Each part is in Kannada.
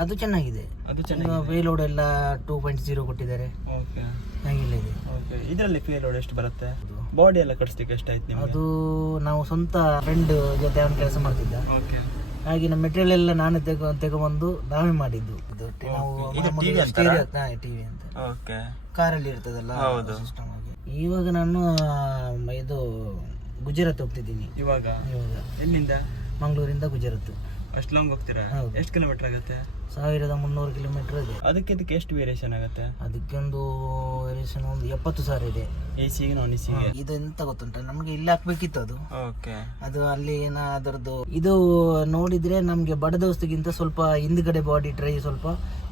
ಅದು ಚೆನ್ನಾಗಿದೆ. ಅದು ಚೆನ್ನಾಗಿದೆ. ಪೇಲೋಡ್ ಎಲ್ಲ ಟೂ ಪಾಯಿಂಟ್ ಜೀರೋ ಕೊಟ್ಟಿದ್ದಾರೆ. ಓಕೆ. ಹಾಗಿಲ್ಲ ಇದೆ. ಓಕೆ. ಇದರಲ್ಲಿ ಪೇಲೋಡ್ ಎಷ್ಟು ಬರುತ್ತೆ? ಬಾಡಿ ಎಲ್ಲ ಕಟ್ಸ್ಲಿಕ್ಕೆ ಎಷ್ಟಾಯ್ತು ನಿಮ್ಗೆ? ಅದು ನಾವು ಸ್ವಂತ ಫ್ರೆಂಡ್ ಜೊತೆ ಅವನು ಕೆಲಸ ಮಾಡ್ತಿದ್ದ. ಓಕೆ. ಹಾಗೆ ನಮ್ಮ ಮೆಟೀರಿಯಲ್ ಎಲ್ಲ ನಾನೇ ತೆಗೊ ತೆಗೊಬಂದು ನಾವೇ ಮಾಡಿದ್ದು. ಇದು ನಾವು stereo- ಅಂತ. ಓಕೆ. ಕಾರಲ್ಲಿ ಇರ್ತದಲ್ಲ ಹೌದು. ಸಿಸ್ಟಮ್ ಆಗಿ ಇವಾಗ ನಾನು ಇದು ಗುಜರಾತ್ ಹೋಗ್ತಿದ್ದೀನಿ. ಇವಾಗ? ಇವಾಗ. ಎಲ್ಲಿಂದ? ಮಂಗಳೂರಿಂದ ಗುಜರಾತ್. ಅಷ್ಟು ಲಾಂಗ್ ಹೋಗ್ತೀರಾ? ಹೌದು. ಎಷ್ಟು ಕಿಲೋಮೀಟರ್ ಆಗುತ್ತೆ? ಸಾವಿರದ ಮುನ್ನೂರು ಕಿಲೋಮೀಟರ್ ಇದೆ. ಅದಕ್ಕೆ ಇದಕ್ಕೆ ಎಷ್ಟು ವೇರಿಯೇಷನ್ ಆಗುತ್ತೆ? ಅದಕ್ಕೆ ಒಂದು ವೇರಿಯೇಷನ್ ಒಂದು ಎಪ್ಪತ್ತು ಸಾವಿರ ಇದೆ. ಎ ಸಿಗೆ ನಾನ್ ಎ ಸಿ ಇದು ಎಂತ ಗೊತ್ತುಂಟ? ನಮಗೆ ಇಲ್ಲಿ ಹಾಕ್ಬೇಕಿತ್ತು ಅದು. ಓಕೆ ಅದು ಅಲ್ಲಿ ಏನ ಅದರದ್ದು ಇದು ನೋಡಿದ್ರೆ ನಮಗೆ ಬಡದೋಸ್ತಿಗಿಂತ ಸ್ವಲ್ಪ ಹಿಂದ್ಗಡೆ ಬಾಡಿ ಟ್ರೈ ಸ್ವಲ್ಪ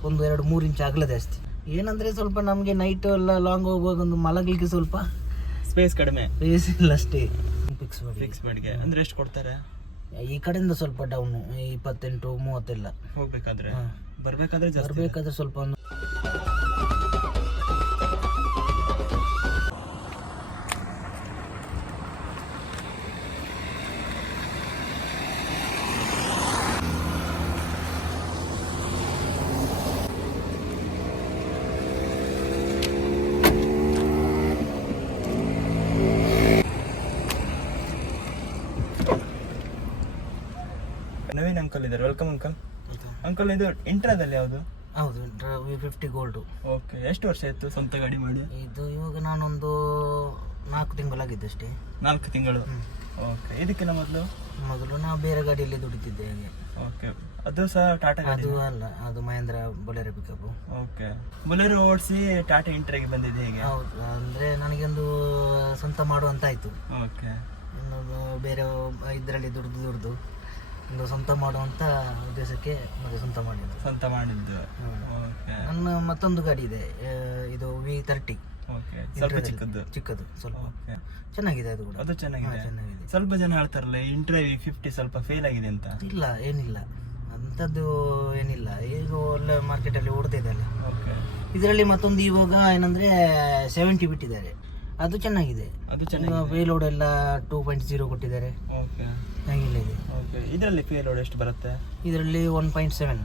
ಒಂದು ಎರಡು ಮೂರು ಇಂಚ್ ಅಗಲ ಜಾಸ್ತಿ ಏನಂದ್ರೆ ಸ್ವಲ್ಪ ನಮಗೆ ನೈಟ್ ಎಲ್ಲ ಲಾಂಗ್ ಹೋಗುವಾಗ ಒಂದು ಮಲಗಲಿಕ್ಕೆ ಸ್ವಲ್ಪ ಸ್ಪೇಸ್ ಕಡಿಮೆ. ಸ್ಪೇಸ್ ಇಲ್ಲ ಅಷ್ಟೇ. ಫಿಕ್ಸ್ ಮಾಡಿ. ಫಿಕ್ಸ್ ಬಾಡಿಗೆ ಅಂದ್ರೆ ಎಷ್ಟು ಕೊಡ್ತಾರೆ? ಈ ಕಡೆಯಿಂದ ಸ್ವಲ್ಪ ಡೌನ್ ಇಪ್ಪತ್ತೆಂಟು ಮೂವತ್ತೆಲ್ಲ. ಹೋಗ್ಬೇಕಾದ್ರೆ. ಬರ್ಬೇಕಾದ್ರೆ ಬರ್ಬೇಕಾದ್ರೆ ಸ್ವಲ್ಪ ಒಂದು ನವೀನ್ ಅಂಕಲ್ ಇದ್ದಾರೆ? ವೆಲ್ಕಮ್ ಅಂಕಲ್ ಅಂಕಲ್ ಇದು ಇಂಟ್ರಾದಲ್ಲಿ ಯಾವುದು? ಹೌದು ವಿ ಫಿಫ್ಟಿ ಗೋಲ್ಡು ಓಕೆ ಎಷ್ಟು ವರ್ಷ ಆಯ್ತು ಸ್ವಂತ ಗಾಡಿ ಮಾಡಿ? ಇದು ಇವಾಗ ನಾನೊಂದು ನಾಲ್ಕು ತಿಂಗಳಾಗಿದ್ದು ಅಷ್ಟೇ ನಾಲ್ಕು ತಿಂಗಳು. ಓಕೆ ಇದಕ್ಕಿಂತ ಮೊದಲು? ಮೊದಲು ನಾವು ಬೇರೆ ಗಾಡಿಯಲ್ಲಿ ದುಡಿತಿದ್ದೆ ಹಾಗೆ. ಓಕೆ ಅದು ಸಹ ಟಾಟಾ ಅದು ಅಲ್ಲ ಅದು Mahindra Bolero pickup okay Bolero ಓಡಿಸಿ ಟಾಟಾ ಇಂಟ್ರಾಗೆ ಬಂದಿದೆ ಹೇಗೆ? ಹೌದು ಅಂದ್ರೆ ನನಗೊಂದು ಸ್ವಂತ ಮಾಡುವಂತ ಆಯ್ತು ಓಕೆ ಇನ್ನು ಬೇರೆ ಇದರಲ್ಲಿ ದುಡ್ದು ದುಡ್ದು. ಒಂದು ಸ್ವಂತ ಮಾಡುವಂತ ಉದ್ದೇಶಕ್ಕೆ ಮತ್ತೆ ಸ್ವಂತ ಮಾಡಿದ್ದು. ಸ್ವಂತ ಮಾಡಿದ್ದು. ಓಕೆ. ನನ್ನ ಮತ್ತೊಂದು ಗಾಡಿ ಇದೆ. ಆ, ಇದು ವಿ ತರ್ಟಿ ಓಕೆ. ಸ್ವಲ್ಪ ಚಿಕ್ಕದ್ದು. ಚಿಕ್ಕದು ಸ್ವಲ್ಪ. ಓಕೆ. ಚೆನ್ನಾಗಿದೆ ಅದು ಕೂಡ. ಅದು ಹಾ, ಚೆನ್ನಾಗಿದೆ. ಚೆನ್ನಾಗಿದೆ ಸ್ವಲ್ಪ ಜನ ಹೇಳ್ತಾರಲ್ಲ ಇಂಟ್ರಿ ಫಿಫ್ಟಿ ಸ್ವಲ್ಪ ಫೇಲ್ ಆಗಿದೆ ಅಂತ. ಇಲ್ಲ ಏನಿಲ್ಲ. ಅಂಥದ್ದು ಏನಿಲ್ಲ. ಈಗ ಒಳ್ಳೆ ಮಾರ್ಕೆಟಲ್ಲಿ ಓಡ್ತಿದೆ ಅಲ್ಲ. ಓಕೆ. ಇದರಲ್ಲಿ ಮತ್ತೊಂದು ಇವಾಗ ಏನಂದ್ರೆ ಸೆವೆಂಟಿ ಬಿಟ್ಟಿದ್ದಾರೆ. ಅದು ಚೆನ್ನಾಗಿದೆ. ಅದು ಚೆನ್ನಾಗಿದೆ. ಪೇಲೋಡ್ ಎಲ್ಲ ಟೂ ಪಾಯಿಂಟ್ ಜೀರೋ ಕೊಟ್ಟಿದ್ದಾರೆ. ಓಕೆ ಹಂಗಿಲ್ಲ ಇದೆ. ಓಕೆ ಇದರಲ್ಲಿ ಪೇಲೋಡ್ ಎಷ್ಟು ಬರುತ್ತೆ? ಇದರಲ್ಲಿ one point seven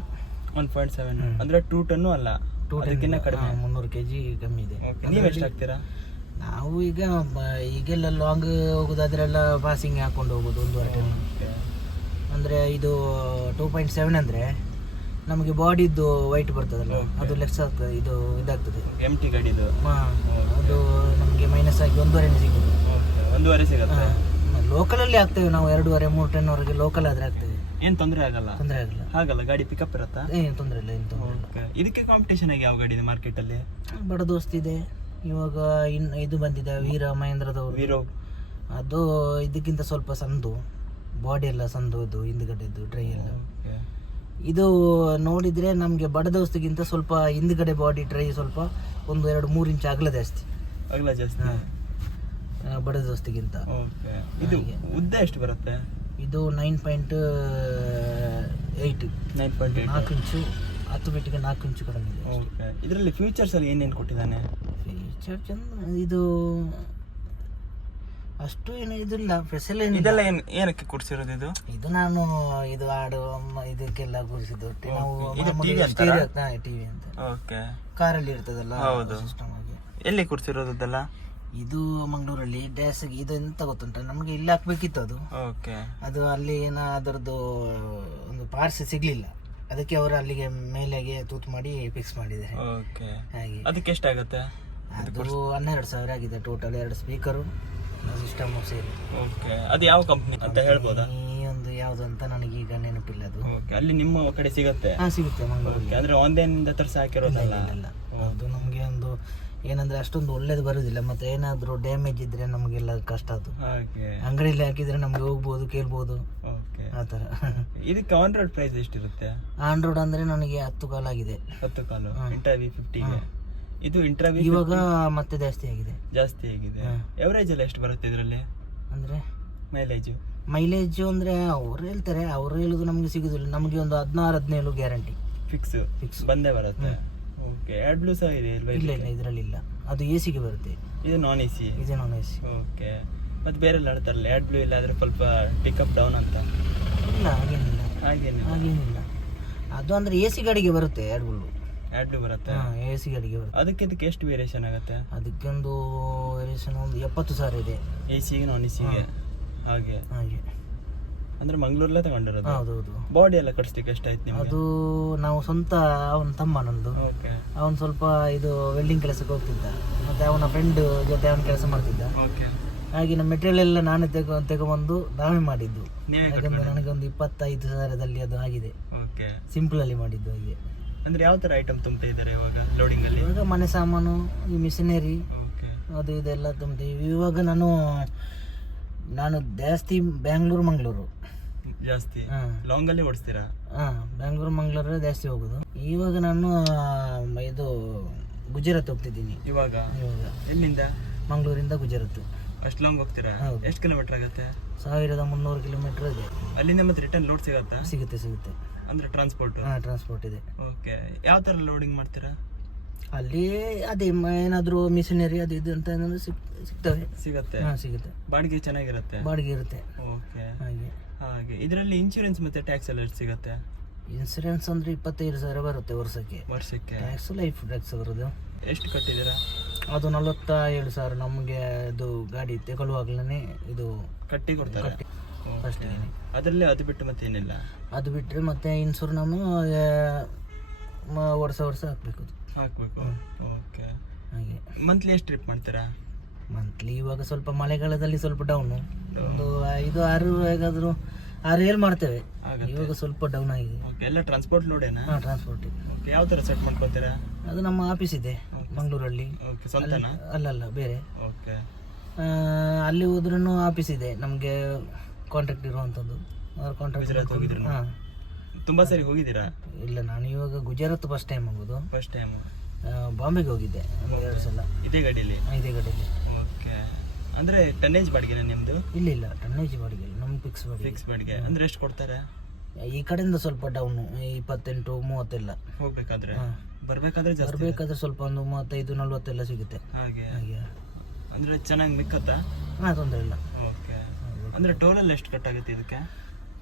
one point seven ಅಂದ್ರೆ ಟೂ ಟನ್ನು ಅಲ್ಲ? ಟೂ ಕಡಿಮೆ. ಮುನ್ನೂರು ಕೆ ಜಿ ಕಮ್ಮಿ ಇದೆ. ನೀವು ಎಷ್ಟು ಹಾಕ್ತೀರಾ ನಾವು ಈಗ ಈಗೆಲ್ಲ ಲಾಂಗ್ ಹೋಗೋದಾದ್ರೆಲ್ಲ ಪಾಸಿಂಗ್ ಹಾಕೊಂಡು ಹೋಗೋದು ಒಂದೂವರೆ ಟನ್ ಅಂದರೆ ಇದು ಟೂ ಪಾಯಿಂಟ್ ಸೆವೆನ್ ಅಂದರೆ ನಮಗೆ ಬಾಡಿದ್ದು ವೈಟ್ ಬರ್ತದಲ್ಲ. ಅದು ಲೆಸ್ ಆಗ್ತದೆ ಇದು ಇದಾಗ್ತದೆ. ಎಂ ಟಿ ಗಾಡಿದು. ಹಾಂ ಅದು ನಮಗೆ ಮೈನಸ್ ಆಗಿ ಒಂದೂವರೆ ಸಿಗೋದು. ಒಂದೂವರೆ ಸಿಗುತ್ತೆ. ಲೋಕಲಲ್ಲಿ ಆಗ್ತೇವೆ ನಾವು ಎರಡೂವರೆ ಮೂರು ಟೆನ್ವರೆಗೆ ಲೋಕಲ್ ಆದರೆ ಆಗ್ತೇವೆ. ಏನು ತೊಂದರೆ ಆಗಲ್ಲ? ತೊಂದರೆ ಆಗಲ್ಲ. ಹಾಗಲ್ಲ ಗಾಡಿ ಪಿಕಪ್ ಇರುತ್ತಾ? ಏನು ತೊಂದರೆ ಇಲ್ಲ ಏನು ತೊಂದರೆ ಇಲ್ಲ. ಇದಕ್ಕೆ ಕಾಂಪಿಟೇಷನ್ ಆಗಿ ಯಾವ ಗಾಡಿ ಇದೆ ಮಾರ್ಕೆಟಲ್ಲಿ ಬಡ ದೋಸ್ತ್ ಇದೆ. ಇವಾಗ ಇನ್ ಇದು ಬಂದಿದೆ ವೀರ ಮಹೇಂದ್ರದವರು ವೀರೋ? ಅದು ಇದಕ್ಕಿಂತ ಸ್ವಲ್ಪ ಸಂದು. ಬಾಡಿ ಎಲ್ಲ ಸಂದು ಇದು ಹಿಂದ್ಗಡೆದು ಡ್ರೈ ಎಲ್ಲ. ಇದು ನೋಡಿದ್ರೆ ನಮಗೆ ಬಡ ದೋಸ್ತಿಗಿಂತ ಸ್ವಲ್ಪ ಹಿಂದ್ಗಡೆ ಬಾಡಿ ಡ್ರೈ ಸ್ವಲ್ಪ ಒಂದು ಎರಡು ಮೂರು ಇಂಚ್ ಅಗಲ ಜಾಸ್ತಿ. ಅಗಲ ಜಾಸ್ತಿ. ಹಾ. ಬಡ ದೋಸ್ತಿಗಿಂತ. ಓಕೆ ಇದು. ಉದ್ದ ಎಷ್ಟು ಬರುತ್ತೆ? ಇದು nine point eight nine point eight ನಾಲ್ಕು ಇಂಚು ಹತ್ತು ಬಿಟ್ಟಿಗೆ ನಾಲ್ಕು ಇಂಚು ಕಡಿಮೆ ಇದೆ ಓಕೆ ಇದರಲ್ಲಿ ಫ್ಯೂಚರ್ಸ್ ಅಲ್ಲಿ ಏನೇನು ಕೊಟ್ಟಿದ್ದಾನೆ? ಫೀಚರ್ ಚಂದ ಇದು ಅಷ್ಟು ಏನು ಇದಿಲ್ಲ. ಸ್ಪೆಷಲ್ ಏನಿಲ್ಲ. ಇದೆಲ್ಲ ಏನು ಏನಕ್ಕೆ ಕೊಡ್ಸಿರೋದು ಇದು? ಇದು ನಾನು ಇದು ಮ- ಇದಕ್ಕೆಲ್ಲ ಕೂರಿಸಿದ್ದು ನಾವು? ಟಿವಿ ಅಂತ. ಓಕೆ ಕಾರಲ್ಲಿ ಇರ್ತದಲ್ಲ ಹೌದು. ಸಿಸ್ಟಮ್ ಆಗಿ. ಎಲ್ಲಿ ಕೊಡ್ತಿರೋದಲ್ಲ ಇದು ಮಂಗಳೂರಲ್ಲಿ ಡ್ಯಾಸ್ ಇದು ಎಂತ ಗೊತ್ತುಂಟ? ನಮಗೆ ಇಲ್ಲಿ ಹಾಕ್ಬೇಕಿತ್ತು ಅದು. ಓಕೆ. ಅದು ಅಲ್ಲಿ ಏನಾದ್ರದ್ದು ಅದರದ್ದು ಒಂದು ಪಾರ್ಸ್ ಸಿಗ್ಲಿಲ್ಲ. ಅದಕ್ಕೆ ಅವರು ಅಲ್ಲಿಗೆ ಮೇಲೆಗೆ ತೂತು ಮಾಡಿ ಫಿಕ್ಸ್ ಮಾಡಿದ್ದಾರೆ. ಓಕೆ. ಹಾಗೆ. ಅದಕ್ಕೆ ಎಷ್ಟಾಗುತ್ತೆ? ಅದು ಹನ್ನೆರಡು ಸಾವಿರ ಆಗಿದೆ ಟೋಟಲ್ ಎರಡು ಸ್ಪೀಕರು ಸಿಸ್ಟಮ್ ಸೇರಿ ಓಕೆ. ಅದು ಯಾವ ಕಂಪ್ನಿ ಅಂತ ಹೇಳ್ಬೋದಾ? ಈ ಒಂದು ಯಾವ್ದು ಅಂತ ನನಗೆ ಈಗ ನೆನಪಿಲ್ಲ ಅದು. ಓಕೆ. ಅಲ್ಲಿ ನಿಮ್ಮ ಕಡೆ ಸಿಗುತ್ತೆ? ಹಾ ಸಿಗುತ್ತೆ ಮಂಗಳೂರಲ್ಲಿ. ಓಕೆ. ಅಂದ್ರೆ ಆನ್ಲೈನ್ ಇಂದ ತರಿಸಿ ಹಾಕಿರೋದಲ್ಲ? ಅದು ನಮಗೆ ಒಂದು ಏನಂದ್ರೆ ಅಷ್ಟೊಂದು ಒಳ್ಳೇದು ಬರೋದಿಲ್ಲ. ಮತ್ತೆ ಏನಾದರೂ ಡ್ಯಾಮೇಜ್ ಇದ್ರೆ ನಮಗೆಲ್ಲ ಕಷ್ಟ ಅದು. ಅಂಗಡಿಯಲ್ಲಿ ಹಾಕಿದ್ರೆ ನಮ್ಗೆ ಹೋಗ್ಬೋದು ಕೇಳ್ಬೋದು. ಓಕೆ ಆ ಥರ. ಇದಕ್ಕೆ ಆಂಡ್ರಾಯ್ಡ್ ಪ್ರೈಸ್ ಎಷ್ಟಿರುತ್ತೆ? ಆಂಡ್ರಾಯ್ಡ್ ಅಂದ್ರೆ ನನಗೆ ಹತ್ತು ಕಾಲ ಆಗಿದೆ. ಹತ್ತು ಕಾಲು? ಇಂಟರ್ವ್ಯೂ ಇಂಟರ್ವಿ ಫಿಫ್ಟಿಗೆ ಇದು ಇಂಟರ್ವ್ಯೂ ಇವಾಗ ಮತ್ತೆ ಜಾಸ್ತಿ ಆಗಿದೆ. ಜಾಸ್ತಿ ಆಗಿದೆ. ಎವರೇಜ್ ಎಲ್ಲ ಎಷ್ಟು ಬರುತ್ತೆ ಇದರಲ್ಲಿ? ಅಂದ್ರೆ? ಮೈಲೇಜು ಮೈಲೇಜ್ ಅಂದ್ರೆ ಅವ್ರು ಹೇಳ್ತಾರೆ ಅವ್ರು ಹೇಳುದು ನಮಗೆ ಸಿಗುದಿಲ್ಲ. ನಮಗೆ ಒಂದು ಹದಿನಾರು ಹದಿನೇಳು ಗ್ಯಾರಂಟಿ ಫಿಕ್ಸ್ ಫಿಕ್ಸ್ ಬಂದೇ ಬರುತ್ತೆ. ಓಕೆ ಆ್ಯಡ್ ಬ್ಲೂ ಸಹ ಇದೆ ಅಲ್ವಾ ಇಲ್ಲ ಇಲ್ಲ ಇದರಲ್ಲಿ ಇಲ್ಲ. ಅದು ಎ ಸಿಗೆ ಬರುತ್ತೆ. ಇದು ನಾನ್ ಎ ಸಿ ಇದು ನಾನ್ ಎ ಸಿ ಓಕೆ ಮತ್ತು ಬೇರೆ ಎಲ್ಲ ಹೇಳ್ತಾರಲ್ಲ ಎರಡು ಬ್ಲೂ ಇಲ್ಲ ಆದ್ರೆ ಸ್ವಲ್ಪ ಪಿಕಪ್ ಡೌನ್ ಅಂತ? ಇಲ್ಲ ಹಾಗೇನಿಲ್ಲ. ಹಾಗೇನಿಲ್ಲ. ಹಾಗೇನಿಲ್ಲ. ಅದು ಅಂದರೆ ಎ ಸಿ ಗಾಡಿಗೆ ಬರುತ್ತೆ ಎರಡು ಬುಲ್ಲು ಬ್ಲೂ ಬರುತ್ತೆ? ಹಾಂ ಎ ಸಿ ಗಾಡಿಗೆ ಬರುತ್ತೆ. ಅದಕ್ಕೆ ಇದಕ್ಕೆ ಎಷ್ಟು ವೇರಿಯೇಷನ್ ಆಗುತ್ತೆ? ಅದಕ್ಕೊಂದು ವೇರಿಯೇಷನ್ ಒಂದು ಎಪ್ಪತ್ತು ಸಾವಿರ ಇದೆ. ಎ ಸಿಗೆ ನಾನ್ ಎ ಸಿಗೆ ಹಾಗೆ. ಹಾಗೆ. ಅಂದ್ರೆ ಮಂಗಳೂರಲ್ಲೇ ತಗೊಂಡಿರೋದು? ಹೌದು ಬಾಡಿ ಎಲ್ಲ ಕಟ್ಸ್ಲಿಕ್ಕೆ ಎಷ್ಟಾಯ್ತು ನಿಮ್ಗೆ? ಅದು ನಾವು ಸ್ವಂತ ಅವನ ತಮ್ಮ ನಂದು. ಓಕೆ ಅವನು ಸ್ವಲ್ಪ ಇದು ವೆಲ್ಡಿಂಗ್ ಕೆಲಸಕ್ಕೆ ಹೋಗ್ತಿದ್ದ. ಮತ್ತೆ ಅವನ ಫ್ರೆಂಡ್ ಜೊತೆ ಅವನ ಕೆಲಸ ಮಾಡ್ತಿದ್ದ. ಓಕೆ ಹಾಗೆ ನಮ್ಮ ಮೆಟೀರಿಯಲ್ ಎಲ್ಲ ನಾನೇ ತೆಗೊ ತೆಗೊಬಂದು ನಾವೇ ಮಾಡಿದ್ದು. ನೀವೇ ಯಾಕಂದ್ರೆ ನನಗೆ ಒಂದು ಇಪ್ಪತ್ತೈದು ಸಾವಿರದಲ್ಲಿ ಅದು ಆಗಿದೆ. ಓಕೆ ಸಿಂಪಲ್ ಅಲ್ಲಿ ಮಾಡಿದ್ದು ಹಾಗೆ. ಅಂದ್ರೆ ಯಾವ ತರ ಐಟಮ್ ತುಂಬ್ತಾ ಇದ್ದಾರೆ ಇವಾಗ ಲೋಡಿಂಗ್ ಅಲ್ಲಿ? ಇವಾಗ ಮನೆ ಸಾಮಾನು ಈ ಮಿಷಿನರಿ ಓಕೆ ಅದು ಇದೆಲ್ಲ ತುಂಬ್ತೀವಿ. ಇವಾಗ ನಾನು ನಾನು ಜಾಸ್ತಿ ಬ್ಯಾಂಗ್ಳೂರು ಮಂಗಳೂರು. ಜಾಸ್ತಿ? ಲಾಂಗ್ ಅಲ್ಲಿ ಓಡಿಸ್ತೀರಾ? ಹಾಂ ಬ್ಯಾಂಗ್ಳೂರು ಮಂಗಳೂರು ಜಾಸ್ತಿ ಹೋಗೋದು. ಇವಾಗ ನಾನು ಇದು ಗುಜರಾತ್ ಹೋಗ್ತಿದ್ದೀನಿ. ಇವಾಗ? ಇವಾಗ. ಎಲ್ಲಿಂದ? ಮಂಗಳೂರಿಂದ ಗುಜರಾತ್. ಅಷ್ಟು ಲಾಂಗ್ ಹೋಗ್ತೀರಾ. ಎಷ್ಟು ಕಿಲೋಮೀಟರ್ ಆಗುತ್ತೆ? ಸಾವಿರದ ಮುನ್ನೂರು ಕಿಲೋಮೀಟರ್ ಇದೆ. ಅಲ್ಲಿಂದ ಮತ್ತೆ ರಿಟರ್ನ್ ಲೋಡ್ ಸಿಗುತ್ತಾ? ಸಿಗುತ್ತೆ ಸಿಗುತ್ತೆ. ಅಂದ್ರೆ ಟ್ರಾನ್ಸ್ಪೋರ್ಟ್ ಹಾಂ ಟ್ರಾನ್ಸ್ಪೋರ್ಟ್ ಇದೆ. ಓಕೆ ಯಾವ ಥರ ಲೋಡಿಂಗ್ ಮಾಡ್ತೀರಾ? ಅಲ್ಲಿ ಅದೇ ಏನಾದರೂ ಮಿಷನರಿ ಅದು ಇದು ಅಂತ ಏನಾದ್ರು ಸಿಕ್ ಸಿಗ್ತವೆ. ಸಿಗತ್ತೆ. ಹಾಂ ಸಿಗುತ್ತೆ. ಬಾಡಿಗೆ ಚೆನ್ನಾಗಿರುತ್ತೆ. ಬಾಡಿಗೆ ಇರುತ್ತೆ. ಓಕೆ. ಹಾಗೆ. ಹಾಗೆ. ಇದರಲ್ಲಿ ಇನ್ಶೂರೆನ್ಸ್ ಮತ್ತೆ ಟ್ಯಾಕ್ಸ್ ಎಲ್ಲ ಸಿಗುತ್ತೆ? ಇನ್ಸೂರೆನ್ಸ್ ಅಂದ್ರೆ ಇಪ್ಪತ್ತೈದು ಸಾವಿರ ಬರುತ್ತೆ ವರ್ಷಕ್ಕೆ. ವರ್ಷಕ್ಕೆ? ಟ್ಯಾಕ್ಸ್ ಲೈಫ್ ಟ್ಯಾಕ್ಸ್ ಬರೋದು. ಎಷ್ಟು ಕಟ್ಟಿದ್ದೀರಾ? ಅದು ನಲವತ್ತ ಏಳು ಸಾವಿರ ನಮಗೆ ಇದು ಗಾಡಿ ತಗೊಳ್ಳುವಾಗ್ಲೇ ಇದು ಕಟ್ಟಿ ಕೊಡ್ತಾರೆ. ಕಟ್ಟಿ ಫಸ್ಟಿಗೆ ಅದರಲ್ಲಿ ಅದು ಬಿಟ್ಟು ಮತ್ತೆ ಏನಿಲ್ಲ? ಅದು ಬಿಟ್ಟರೆ ಮತ್ತೆ ಇನ್ಸೂರ್ ನಾನು ವರ್ಷ ವರ್ಷ ಹಾಕಬೇಕು ಅದು. ಹಾಕ್ಬೇಕು. ಓಕೆ ಹಾಗೆ. ಮಂತ್ಲಿ ಎಷ್ಟು ಟ್ರಿಪ್ ಮಾಡ್ತೀರಾ? ಮಂತ್ಲಿ ಇವಾಗ ಸ್ವಲ್ಪ ಮಳೆಗಾಲದಲ್ಲಿ ಸ್ವಲ್ಪ ಡೌನು ಒಂದು ಐದು ಆರು ಹೇಗಾದರೂ ಆರು ಏಳು ಮಾಡ್ತೇವೆ. ಇವಾಗ ಸ್ವಲ್ಪ ಡೌನ್ ಆಗಿದೆ. ಎಲ್ಲ ಟ್ರಾನ್ಸ್ಪೋರ್ಟ್ ನೋಡೇನಾ ಹಾಂ ಟ್ರಾನ್ಸ್ಪೋರ್ಟ್ ಯಾವ ಥರ ಸೆಟ್ ಮಾಡ್ಕೊತೀರಾ? ಅದು ನಮ್ಮ ಆಫೀಸ್ ಇದೆ ಮಂಗಳೂರಲ್ಲಿ ಅಲ್ಲಲ್ಲ ಬೇರೆ. ಓಕೆ ಅಲ್ಲಿ ಹೋದ್ರೂ ಆಫೀಸ್ ಇದೆ. ನಮಗೆ ಕಾಂಟ್ರಾಕ್ಟ್ ಇರುವಂಥದ್ದು ಅವ್ರ ಕಾಂಟ್ರಾಕ್ಟ್ ಹೋಗಿದ್ರು ಹಾಂ. ತುಂಬಾ ಸರಿ ಹೋಗಿದ್ದೀರಾ? ಇಲ್ಲ ನಾನು ಇವಾಗ ಗುಜರಾತ್ ಫಸ್ಟ್ ಟೈಮ್ ಹೋಗೋದು. ಫಸ್ಟ್ ಟೈಮ್ ಬಾಂಬೆಗೆ ಹೋಗಿದ್ದೆ ಒಂದು ಎರಡು ಸಲ. ಇದೇ ಗಾಡಿಯಲ್ಲಿ ಇದೇ ಗಾಡಿಯಲ್ಲಿ ಓಕೆ ಅಂದ್ರೆ ಟನ್ನೇಜ್ ಬಾಡಿಗೆ ನಿಮ್ದು? ಇಲ್ಲ ಇಲ್ಲ ಟನ್ನೇಜ್ ಬಾಡಿಗೆ ಇಲ್ಲ ನಮ್ಗೆ ಫಿಕ್ಸ್ ಬಾಡಿಗೆ. ಫಿಕ್ಸ್ ಬಾಡಿಗೆ. ಅಂದ್ರೆ ಎಷ್ಟು ಕೊಡ್ತಾರೆ? ಈ ಕಡೆಯಿಂದ ಸ್ವಲ್ಪ ಡೌನು ಇಪ್ಪತ್ತೆಂಟು ಮೂವತ್ತೆಲ್ಲ. ಹೋಗ್ಬೇಕಾದ್ರೆ? ಬರ್ಬೇಕಾದ್ರೆ ಜಾಸ್ತಿ ಬರಬೇಕಾದ್ರೆ ಸ್ವಲ್ಪ ಒಂದು ಮೂವತ್ತೈದು ನಲ್ವತ್ತೆಲ್ಲ ಸಿಗುತ್ತೆ. ಹಾಗೆ. ಹಾಗೆ. ಅಂದ್ರೆ ಚೆನ್ನಾಗಿ ಮಿಕ್ಕತ್ತಾ? ಹಾಂ ತೊಂದರೆ ಇಲ್ಲ. ಓಕೆ. ಅಂದ್ರೆ ಟೋಲಲ್ಲಿ ಎಷ್ಟು ಕಟ್ಟಾಗುತ್ತೆ ಇದಕ್ಕೆ?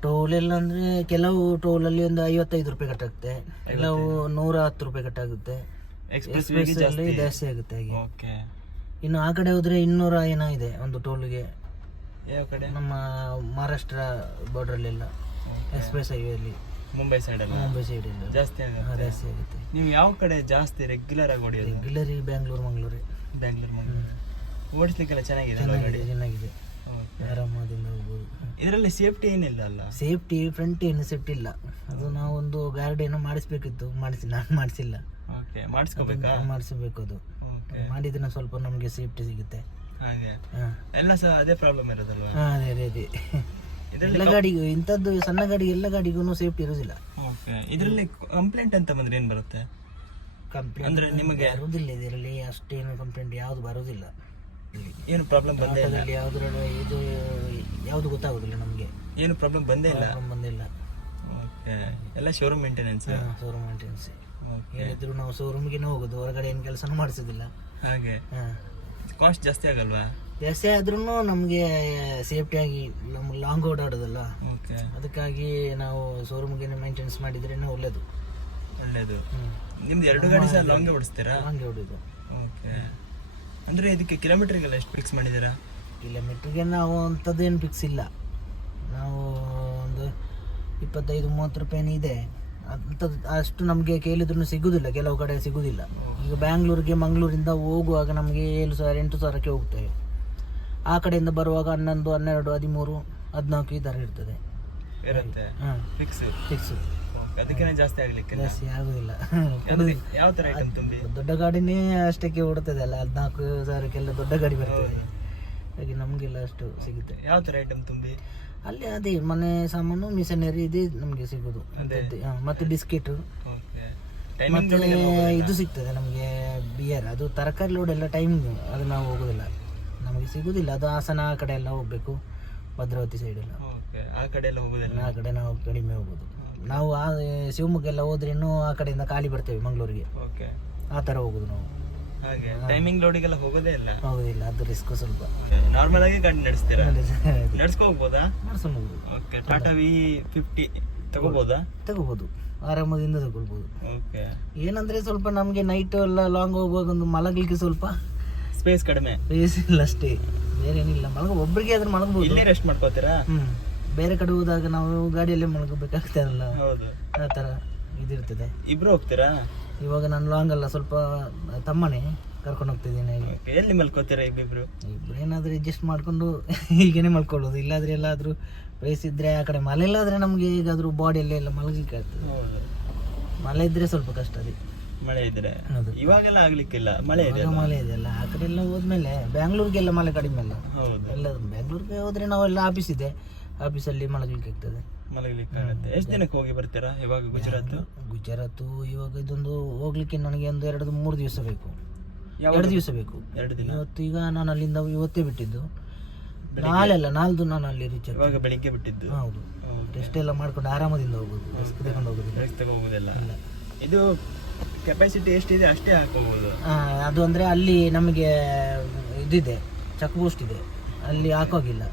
ಟೋಲ್ ಎಲ್ಲ ಅಂದರೆ ಕೆಲವು ಟೋಲಲ್ಲಿ ಒಂದು ಐವತ್ತೈದು ರೂಪಾಯಿ ಕಟ್ಟಾಗುತ್ತೆ. ಕೆಲವು ನೂರ ಹತ್ತು ರೂಪಾಯಿ ಕಟ್ಟಾಗುತ್ತೆ. ಎಕ್ಸ್ಪ್ರೆಸ್ ಅಲ್ಲಿ ಜಾಸ್ತಿ ಆಗುತ್ತೆ ಹಾಗೆ. ಇನ್ನು ಆ ಕಡೆ ಹೋದ್ರೆ ಇನ್ನೂರ ಏನೋ ಇದೆ ಒಂದು ಟೋಲ್ಗೆ ಕಡೆ? ನಮ್ಮ ಮಹಾರಾಷ್ಟ್ರ ಬಾರ್ಡ್ರಲ್ಲೆಲ್ಲ ಎಲ್ಲ ಎಕ್ಸ್ಪ್ರೆಸ್ ಹೈವೇಲಿ ಮುಂಬೈ ಸೈಡ್ ಅಲ್ಲ. ಮುಂಬೈ ಸೈಡ್ ಜಾಸ್ತಿ ಜಾಸ್ತಿ ಆಗುತ್ತೆ. ನೀವು ಯಾವ ಕಡೆ ಜಾಸ್ತಿ ರೆಗ್ಯುಲರ್ ಆಗಿ ಹೊಡೆಯೋದು ರೆಗ್ಯುಲರಿ ಬ್ಯಾಂಗ್ಳೂರು ಮಂಗಳೂರು ಬ್ಯಾಂಗ್ಳೂರ್ ಮಂಗಳೂರು ಓಡಿಸ್ಲಿಕ್ಕೆಲ್ಲ ಚೆನ್ನಾಗಿದೆ ಚೆನ್ನಾಗಿದೆ. ಆರಾಮದಿಂದ ಹೋಗ್ಬೋದು. ಇದರಲ್ಲಿ ಸೇಫ್ಟಿ ಏನಿಲ್ಲ ಅಲ್ಲ? ಸೇಫ್ಟಿ ಫ್ರಂಟ್ ಏನು ಸೇಫ್ಟಿ ಇಲ್ಲ. ಅದು ನಾವೊಂದು ಗಾರ್ಡ್ ಏನೋ ಮಾಡಿಸ್ಬೇಕಿತ್ತು. ಮಾಡಿಸಿ ನಾನು ಮಾಡಿಸಿಲ್ಲ. ಓಕೆ ಮಾಡಿಸ್ಕೋಬೇಕಾ? ಮಾಡಿಸಬೇಕು ಅದು. ಮಾಡಿದ್ರೆ ಸ್ವಲ್ಪ ನಮಗೆ ಸೇಫ್ಟಿ ಸಿಗುತ್ತೆ. ಹಾಗೆ. ಎಲ್ಲ ಸಹ ಅದೇ ಪ್ರಾಬ್ಲಮ್ ಇರೋದಲ್ವಾ? ಹಾಂ ಅದೇ ಅದೇ ಎಲ್ಲ ಗಾಡಿಗೂ ಇಂಥದ್ದು ಸಣ್ಣ ಗಾಡಿ ಎಲ್ಲ ಗಾಡಿಗೂ ಸೇಫ್ಟಿ ಇರೋದಿಲ್ಲ. ಓಕೆ ಇದರಲ್ಲಿ ಕಂಪ್ಲೇಂಟ್ ಅಂತ ಬಂದ್ರೆ ಏನು ಬರುತ್ತೆ? ಕಂಪ್ಲೇಂಟ್ ಅಂದ್ರೆ ನಿಮಗೆ ಬರುವುದಿಲ್ಲ ಇದರಲ್ಲಿ ಅಷ್ಟೇನು ಕಂಪ್ಲೇಂಟ್ ಯಾವುದು ಬರುವುದಿಲ್ಲ ಇಲ್ಲಿ ಏನು ಪ್ರಾಬ್ಲಮ್ ಬಂದೇ ಇಲ್ಲ. ಇದು ಯಾವುದು ಗೊತ್ತಾಗೋದಿಲ್ಲ ನಮಗೆ. ಏನು ಪ್ರಾಬ್ಲಮ್ ಬಂದೇ ಇಲ್ಲ. ಬಂದಿಲ್ಲ ಓಕೆ ಎಲ್ಲ showroom maintenance showroom maintenance okay ಏನಿದ್ರು ನಾವು ಶೋರೂಮ್ಗೆ ಹೋಗೋದು ಹೊರಗಡೆ ಏನು ಕೆಲಸನೂ ಮಾಡಿಸೋದಿಲ್ಲ. ಹಾಗೆ. ಹಾಂ. ಕಾಸ್ಟ್ ಜಾಸ್ತಿ ಆಗಲ್ವಾ? ಜಾಸ್ತಿ ಆದ್ರೂ ನಮಗೆ ಸೇಫ್ಟಿಯಾಗಿ ನಮ್ಮ ಲಾಂಗ್ ಓಡಾಡೋದಲ್ಲ ಓಕೆ ಅದಕ್ಕಾಗಿ ನಾವು ಶೋರೂಮ್ಗೆ ಮೇಂಟೆನೆನ್ಸ್ ಮಾಡಿದ್ರೆ ಒಳ್ಳೇದು. ಒಳ್ಳೇದು. ಹ್ಞೂ ನಿಮ್ದು ಎರಡು ಗಾಡಿ ಸಹ ಲಾಂಗ್ ಓಡಿಸ್ತೀರಾ? ಲಾಂಗ್ ಓಡೋದು. ಓಕೆ ಅಂದ್ರೆ ಇದಕ್ಕೆ ಕಿಲೋಮೀಟ್ರಿಗೆಲ್ಲ ಎಷ್ಟು ಫಿಕ್ಸ್ ಮಾಡಿದ್ದೀರಾ? ಕಿಲೋಮೀಟ್ರಿಗೆ ನಾವು ಅಂಥದ್ದೇನು ಫಿಕ್ಸ್ ಇಲ್ಲ. ನಾವು ಒಂದು ಇಪ್ಪತ್ತೈದು ಮೂವತ್ತು ರೂಪಾಯಿನೇ ಇದೆ. ಅಂಥದ್ದು ಅಷ್ಟು ನಮಗೆ ಕೇಳಿದ್ರು ಸಿಗುವುದಿಲ್ಲ ಕೆಲವು ಕಡೆ ಸಿಗುವುದಿಲ್ಲ ಈಗ ಬ್ಯಾಂಗ್ಳೂರಿಗೆ ಮಂಗಳೂರಿಂದ ಹೋಗುವಾಗ ನಮಗೆ ಏಳು ಸಾವಿರ ಎಂಟು ಸಾವಿರಕ್ಕೆ ಹೋಗ್ತೇವೆ. ಆ ಕಡೆಯಿಂದ ಬರುವಾಗ ಹನ್ನೊಂದು ಹನ್ನೆರಡು ಹದಿಮೂರು ಹದಿನಾಲ್ಕು ಈ ಥರ ಇರ್ತದೆ. ಇರುತ್ತೆ. ಹಾಂ ಫಿಕ್ಸ್ ಫಿಕ್ಸ್ ಅದಕ್ಕಿಂತ ಜಾಸ್ತಿ ಆಗ್ಲಿಕ್ಕೆ ಜಾಸ್ತಿ ಆಗುದಿಲ್ಲ. ಯಾವ ತರ ಐಟಮ್ ತುಂಬಿ? ದೊಡ್ಡ ಗಾಡಿನೇ ಅಷ್ಟಕ್ಕೆ ಓಡ್ತದೆ ಅಲ್ಲ ಹದಿನಾಲ್ಕು ಸಾವಿರಕ್ಕೆಲ್ಲ ದೊಡ್ಡ ಗಾಡಿ ಬರ್ತದೆ. ಹಾಗೆ ನಮಗೆಲ್ಲ ಅಷ್ಟು ಸಿಗುತ್ತೆ. ಯಾವ ತರ ಐಟಮ್ ತುಂಬಿ? ಅಲ್ಲಿ ಅದೇ ಮನೆ ಸಾಮಾನು ಮಿಷನರಿ ಇದೆ ನಮಗೆ ಸಿಗೋದು. ಮತ್ತೆ ಬಿಸ್ಕೆಟ್ ಮತ್ತೆ ಇದು ಸಿಗ್ತದೆ ನಮಗೆ ಬಿಯರ್ ಅದು ತರಕಾರಿ ಲೋಡ್ ಎಲ್ಲ ಟೈಮಿಂಗ್ ಅದು ನಾವು ಹೋಗೋದಿಲ್ಲ. ನಮಗೆ ಸಿಗೋದಿಲ್ಲ. ಅದು ಹಾಸನ ಆ ಕಡೆ ಎಲ್ಲ ಹೋಗ್ಬೇಕು. ಭದ್ರಾವತಿ ಸೈಡ್ ಎಲ್ಲ. ಓಕೆ ಆ ಕಡೆ ಎಲ್ಲ ಹೋಗೋದಿಲ್ಲ. ಆ ಕಡೆ ನಾವು ಕಡಿಮೆ ಹೋಗೋದು. ನಾವು ಆ ಶಿವಮೊಗ್ಗ ಎಲ್ಲ ಹೋದ್ರೆ ಇನ್ನೂ ಆ ಕಡೆಯಿಂದ ಖಾಲಿ ಬರ್ತೇವೆ ಮಂಗಳೂರಿಗೆ. ಓಕೆ ಆ ಥರ ಹೋಗೋದು ನಾವು. ಹಾಗೆ. ಟೈಮಿಂಗ್ ಲೋಡಿಗೆಲ್ಲ ಹೋಗೋದೇ ಇಲ್ಲ? ಹೋಗೋದಿಲ್ಲ ಅದು ರಿಸ್ಕ್ ಸ್ವಲ್ಪ. ನಾರ್ಮಲ್ ಆಗಿ ಗಾಡಿ ನಡೆಸ್ತೀರಾ? ನಡ್ಸ್ಕೊ ಹೋಗ್ಬೋದಾ ಓಕೆ ಟಾಟಾ ವಿ ಫಿಫ್ಟಿ ತಗೋಬೋದಾ? ತಗೋಬೋದು. ಆರಾಮದಿಂದ ತಗೊಳ್ಬೋದು. ಓಕೆ ಏನಂದ್ರೆ ಸ್ವಲ್ಪ ನಮಗೆ ನೈಟ್ ಎಲ್ಲ ಲಾಂಗ್ ಹೋಗುವಾಗ ಒಂದು ಮಲಗಲಿಕ್ಕೆ ಸ್ವಲ್ಪ ಸ್ಪೇಸ್ ಕಡಿಮೆ. ಸ್ಪೇಸ್ ಇಲ್ಲ ಅಷ್ಟೇ. ಬೇರೆ ಏನಿಲ್ಲ ಮಲಗ ಒಬ್ಬರಿಗೆ ಆದ್ರೆ ಮಲಗಬಹುದು ಇಲ್ಲೇ ರೆಸ್ಟ್ ಮಾಡ್ಕೋತೀರಾ? ಹ್ಮ್. ಬೇರೆ ಕಡೆ ಹೋದಾಗ ನಾವು ಗಾಡಿಯಲ್ಲೇ ಮಲಗಬೇಕಾಗ್ತದಲ್ಲ ಹೌದು. ಆ ಥರ ಇದಿರ್ತದೆ. ಇಬ್ರು ಹೋಗ್ತೀರಾ? ಇವಾಗ ನಾನು ಲಾಂಗ್ ಅಲ್ಲ ಸ್ವಲ್ಪ ತಮ್ಮನೇ ಕರ್ಕೊಂಡು ಹೋಗ್ತಿದ್ದೀನಿ ಈಗ. ಎಲ್ಲಿ ಮಲ್ಕೋತೀರಾ ಇಬ್ಬಿಬ್ರು? ಇಬ್ರು ಏನಾದರೂ ಅಡ್ಜಸ್ಟ್ ಮಾಡ್ಕೊಂಡು ಹೀಗೇನೆ ಮಲ್ಕೊಳ್ಳೋದು. ಇಲ್ಲಾದ್ರೆ ಎಲ್ಲಾದರೂ ಪ್ಲೇಸ್ ಇದ್ರೆ ಆ ಕಡೆ ಮಲೆ ಇಲ್ಲಾದರೆ ನಮಗೆ ಈಗಾದ್ರೂ ಬಾಡಿಯಲ್ಲಿ ಎಲ್ಲ ಮಲಗಲಿಕ್ಕೆ ಆಗ್ತದೆ. ಮಳೆ ಇದ್ರೆ ಸ್ವಲ್ಪ ಕಷ್ಟ ಅದೇ ಮಳೆ ಇದ್ರೆ? ಇವಾಗೆಲ್ಲ ಆಗ್ಲಿಕ್ಕಿಲ್ಲ. ಮಳೆ ಇದೆ ಮಳೆ ಇದೆಯಲ್ಲ ಆ ಕಡೆ ಎಲ್ಲ ಹೋದ್ಮೇಲೆ ಬ್ಯಾಂಗ್ಳೂರಿಗೆಲ್ಲ ಮಳೆ ಕಡಿಮೆ ಅಲ್ಲ. ಹೌದು. ಎಲ್ಲ ಬ್ಯಾಂಗ್ಳೂರ್ಗೆ ಹೋದ್ರೆ ನಾವೆಲ್ಲ ಆಫೀಸ್ ಇದೆ. ಆಫೀಸಲ್ಲಿ ಮಲಗಲಿಕ್ಕೆ ಆಗ್ತದೆ. ಮಲಗಲಿಕ್ಕೆ ಆಗುತ್ತೆ. ಎಷ್ಟು ದಿನಕ್ಕೆ ಹೋಗಿ ಬರ್ತೀರಾ ಇವಾಗ ಗುಜರಾತ್? ಗುಜರಾತು ಇವಾಗ ಇದೊಂದು ಹೋಗ್ಲಿಕ್ಕೆ ನನಗೆ ಒಂದು ಎರಡು ಮೂರು ದಿವಸ ಬೇಕು. ಎರಡು ದಿವಸ ಬೇಕು. ಎರಡು ದಿನ. ಇವತ್ತು ಈಗ ನಾನು ಅಲ್ಲಿಂದ ಇವತ್ತೇ ಬಿಟ್ಟಿದ್ದು. ನಾಳೆ ಅಲ್ಲ ನಾಳ್ದು ನಾನು ಅಲ್ಲಿ ರೀಚ್ ಇವಾಗ ಬೆಳಿಗ್ಗೆ ಬಿಟ್ಟಿದ್ದು? ಹೌದು. ಟೆಸ್ಟ್ ಎಲ್ಲ ಮಾಡ್ಕೊಂಡು ಆರಾಮದಿಂದ ಹೋಗೋದು ರಿಸ್ಕ್ ತಗೊಂಡು ತಗೋಬೋದಲ್ಲ? ಇದು ಕೆಪಾಸಿಟಿ ಎಷ್ಟಿದೆ ಅಷ್ಟೇ ಹಾಕೋಬಹುದು ಅದು ಅಂದರೆ ಅಲ್ಲಿ ನಮಗೆ ಇದಿದೆ ಚೆಕ್ ಪೋಸ್ಟ್ ಇದೆ. ಅಲ್ಲಿ ಹಾಕೋಗಿಲ್ಲ.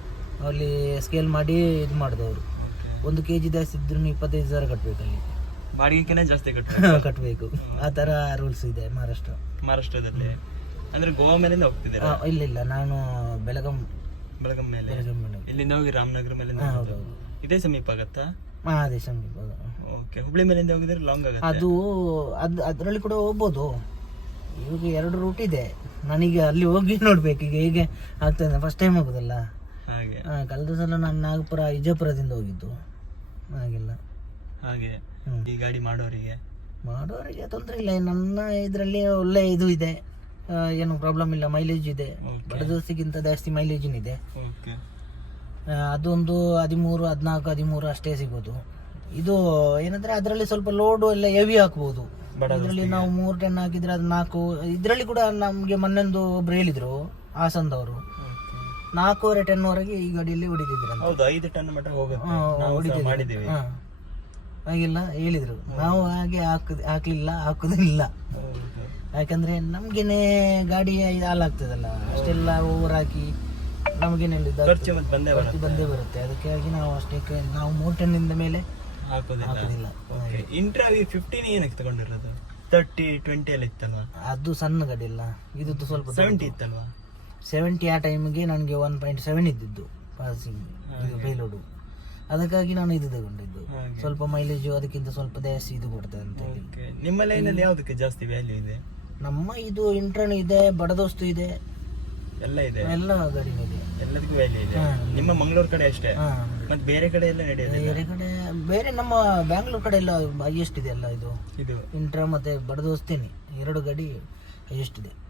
ಅಲ್ಲಿ ಸ್ಕೇಲ್ ಮಾಡಿ ಇದು ಮಾಡಿದವರು. ಒಂದು ಕೆ ಜಿ ಜಾಸ್ತಿ ಇದ್ರೂ ಇಪ್ಪತ್ತೈದು ಸಾವಿರ ಕಟ್ಟಬೇಕು ಅಲ್ಲಿ. ಬಾಡಿಗೆನೇ ಜಾಸ್ತಿ ಕಟ್ಟಬೇಕು ಕಟ್ಟಬೇಕು ಆ ಥರ ರೂಲ್ಸ್ ಇದೆ ಮಹಾರಾಷ್ಟ್ರ ಮಹಾರಾಷ್ಟ್ರದಲ್ಲಿ ಅಂದ್ರೆ ಗೋವಾ ಮೇಲಿಂದ ಹೋಗ್ತಿದ್ದೀರಾ? ಇಲ್ಲ ಇಲ್ಲ. ನಾನು ಬೆಳಗಾಂ ಬೆಳಗಾಂ ಮೇಲೆ. ಇಲ್ಲಿಂದ ಹೋಗಿ ರಾಮನಗರ ಮೇಲೆ ಹಾ, ಇದೇ ಸಮೀಪ ಆಗತ್ತಾ? ಅದೇ ಸಮೀಪ ಓಕೆ ಹುಬ್ಳಿ ಮೇಲಿಂದ ಹೋಗಿದ್ರೆ ಲಾಂಗ್ ಆಗುತ್ತೆ. ಅದು ಅದು ಅದರಲ್ಲಿ ಕೂಡ ಹೋಗ್ಬೋದು. ಇವಾಗ ಎರಡು ರೂಟ್ ಇದೆ. ನನಗೆ ಅಲ್ಲಿ ಹೋಗಿ ನೋಡ್ಬೇಕು. ಈಗ ಹೇಗೆ ಆಗ್ತದೆ. ಫಸ್ಟ್ ಟೈಮ್ ಹೋಗೋದಲ್ಲ. ಹಾಗೆ. ಕಳೆದ ಸಲ ನಾನು ನಾಗಪುರ ವಿಜಯಪುರದಿಂದ ಹೋಗಿದ್ದು. ಹಾಗೆಲ್ಲ. ಹಾಗೆ. ಈ ಗಾಡಿ ಮಾಡೋರಿಗೆ? ಮಾಡೋರಿಗೆ ತೊಂದರೆ ಇಲ್ಲ. ನನ್ನ ಇದರಲ್ಲಿ ಒಳ್ಳೆ ಇದು ಇದೆ. ಏನು ಪ್ರಾಬ್ಲಮ್ ಇಲ್ಲ. ಮೈಲೇಜ್ ಇದೆ. ಬಡ ದೋಸೆಗಿಂತ ಜಾಸ್ತಿ ಮೈಲೇಜ್ ಇದೆ ಅದೊಂದು ಹದಿಮೂರು ಹದಿನಾಲ್ಕು ಹದಿಮೂರು ಅಷ್ಟೇ ಸಿಗೋದು. ಇದು ಏನಂದ್ರೆ ಅದರಲ್ಲಿ ಸ್ವಲ್ಪ ಲೋಡು ಎಲ್ಲ ಹೆವಿ ಹಾಕ್ಬೋದು. ಅದರಲ್ಲಿ ಇದರಲ್ಲಿ ನಾವು ಮೂರು ಟನ್ ಹಾಕಿದ್ರೆ ಅದು ನಾಲ್ಕು ಇದರಲ್ಲಿ ಕೂಡ ನಮಗೆ ಮೊನ್ನೆಂದು ಒಬ್ರು ಹೇಳಿದ್ರು ಹಾಸನದವರು. ನಾಲ್ಕೂವರೆ ಟನ್ ವರೆಗೆ ಈ ಗಾಡಿಯಲ್ಲಿ ಹೊಡಿತಿದ್ರಂತೆ. ಹೌದು ಐದು ಟನ್ ಮಟ್ಟ ಹೋಗುತ್ತೆ. ನಾವು ಹೊಡಿತಿದ್ರು. ಮಾಡಿದ್ದೀವಿ. ಹಾಗೆಲ್ಲ ಹೇಳಿದ್ರು. ನಾವು ಹಾಗೆ ಹಾಕುದು ಹಾಕ್ಲಿಲ್ಲ ಹಾಕುದಿಲ್ಲ. ಯಾಕಂದ್ರೆ ನಮ್ಗೇನೆ ಗಾಡಿ ಹಾಲಾಗ್ತದಲ್ಲ ಅಷ್ಟೆಲ್ಲ ಓವರ್ ಹಾಕಿ ನಮಗೇನೆಲ್ಲ ಖರ್ಚು ಬಂದೇ ಬರುತ್ತೆ. ಅದಕ್ಕಾಗಿ ನಾವು ಅಷ್ಟಕ್ಕೆ ನಾವು ಮೂರು ಟನ್ನಿಂದ ಮೇಲೆ ಹಾಕೋದಿಲ್ಲ. ಇಂಟ್ರಾವಿ ಫಿಫ್ಟೀನ್ ಏನಕ್ಕೆ ತಗೊಂಡಿರೋದು? ತರ್ಟಿ ಟ್ವೆಂಟಿ ಅಲ್ಲಿ ಇತ್ತಲ್ವಾ? ಅದು ಸಣ್ಣ ಗಾಡಿ ಇಲ್ಲ ಇದು ಸ್ವಲ್ಪ ಸೆವೆಂಟಿ ಇತ್ತಲ್ವಾ? ಸೆವೆಂಟಿ ಆ ಟೈಮ್ಗೆ ನನಗೆ ಒನ್ ಪಾಯಿಂಟ್ ಸೆವೆನ್ ಇದ್ದಿದ್ದು ಪಾಸಿಂಗ್ ಇದು ಪೈಲೋಡು ಅದಕ್ಕಾಗಿ ನಾನು ಇದು ತಗೊಂಡಿದ್ದು. ಸ್ವಲ್ಪ ಮೈಲೇಜು ಅದಕ್ಕಿಂತ ಸ್ವಲ್ಪ ಜಾಸ್ತಿ ಇದು ಕೊಡ್ತದೆ ಅಂತ ನಿಮ್ಮ ಲೈನಲ್ಲಿ ಯಾವ್ದಕ್ಕೆ ಜಾಸ್ತಿ ವ್ಯಾಲ್ಯೂ ಇದೆ? ನಮ್ಮ ಇದು ಇಂಟ್ರನ್ ಇದೆ ಬಡದೋಸ್ತು ಇದೆ. ಎಲ್ಲ ಇದೆ. ಎಲ್ಲ ಗಾಡಿ ಇದೆ. ಎಲ್ಲದಕ್ಕೂ ವ್ಯಾಲ್ಯೂ ಇದೆ. ನಿಮ್ಮ ಮಂಗಳೂರು ಕಡೆ ಅಷ್ಟೇ. ಮತ್ತೆ ಬೇರೆ ಕಡೆ ಎಲ್ಲ ನಡೆಯುತ್ತೆ ಬೇರೆ ಕಡೆ ಬೇರೆ ನಮ್ಮ ಬ್ಯಾಂಗ್ಳೂರ್ ಕಡೆ ಎಲ್ಲ ಹೈಯೆಸ್ಟ್ ಇದೆ ಎಲ್ಲ ಇದು. ಇದು. ಇಂಟ್ರ ಮತ್ತೆ ಬಡದೋಸ್ತೀನಿ. ಎರಡು ಗಾಡಿ ಹೈಯೆಸ್ಟ್ ಇದೆ.